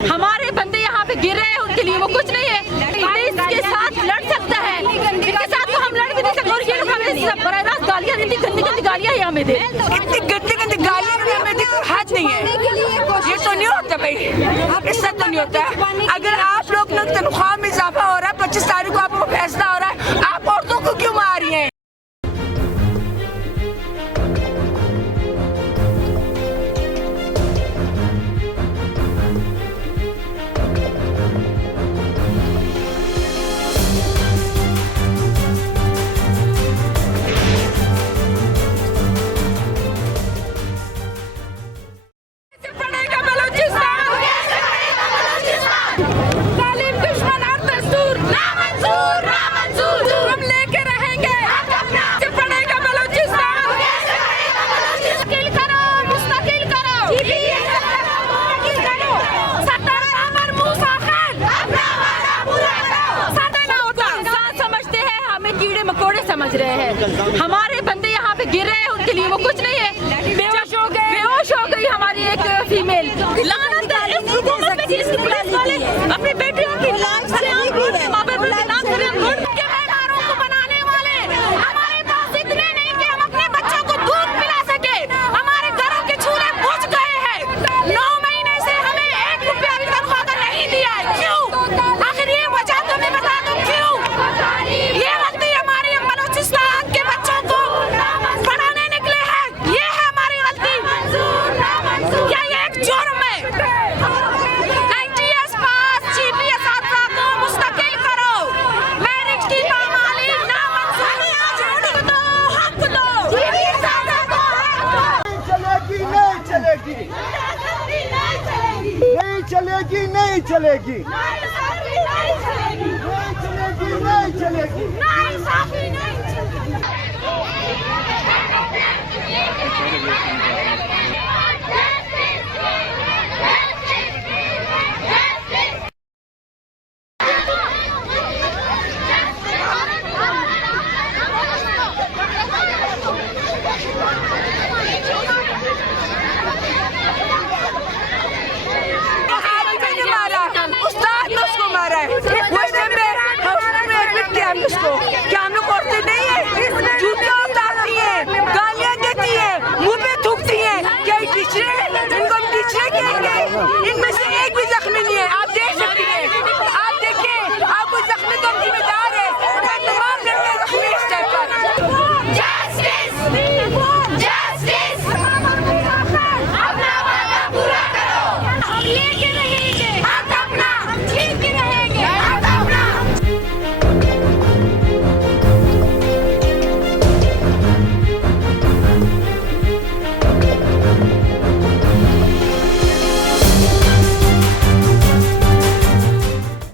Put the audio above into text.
हमारे बंदे यहाँ पे गिर रहे हैं, उनके लिए वो कुछ नहीं है। इसके साथ लड़ सकता है, इनके साथ तो हम लड़ भी नहीं सकते। और ये लोग हमें बराह रास्त गालियाँ देती, गंदी गंदी गालियाँ ही हमें दे, इतनी गंदी गंदी गालियाँ भी हमें दी, हद नहीं है। ये तो नहीं होता भाई, इससे तो नहीं होता है। अगर आप लोग तनख्वाह में इजाफा हो रहा है, 25 तारीख को आपको फैसला हो रहा है, आप औरतों को क्यों मार रही हैं? समझ रहे हैं हमारे बंदे यहाँ पे गिर रहे हैं, उनके लिए वो कुछ नहीं है। बेहोश हो गई हमारी एक फीमेल। लानत है इस हुकूमत पे जिसकी पुलिस वाले अपनी बेटियों की लाश से माँ बाप के नाम से बेगारों को बनाने वाले। हमारे पास इतने नहीं कि हम अपने बच्चों को दूध पिला सके। हमारे घरों के चूल्हे बुझ गए हैं। 9 महीने से हमें 1 रुपया भी तनख्वाह का नहीं दिया है। क्यों? आखिर ये वजह तो हमें बता दो क्यों? ये गलती हमारी बलूचिस्तान के बच्चों को पढ़ाने निकले हैं, ये है हमारी गलती। क्या ये एक जुर्म है? NTS पास GPS हादसा को मुस्तकिल करो। मेरिट की पामाली नामंजूर दो, हक दो। GPS हादसा को चलेगी नहीं चलेगी, नहीं चलेगी, नहीं चलेगी, नहीं चलेगी। नहीं